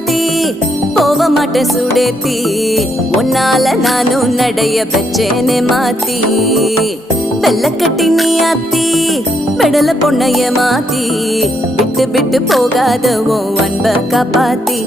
மாத்தி போக மாட்டேன் சுடேத்தி உன்னால நானும் நடைய பெச்சேனே மாத்தி வெள்ளக்கட்டி நீ ஆத்தி பெடல பொண்ணைய மாத்தி விட்டு விட்டு போகாத உன் அன்ப காப்பாத்தி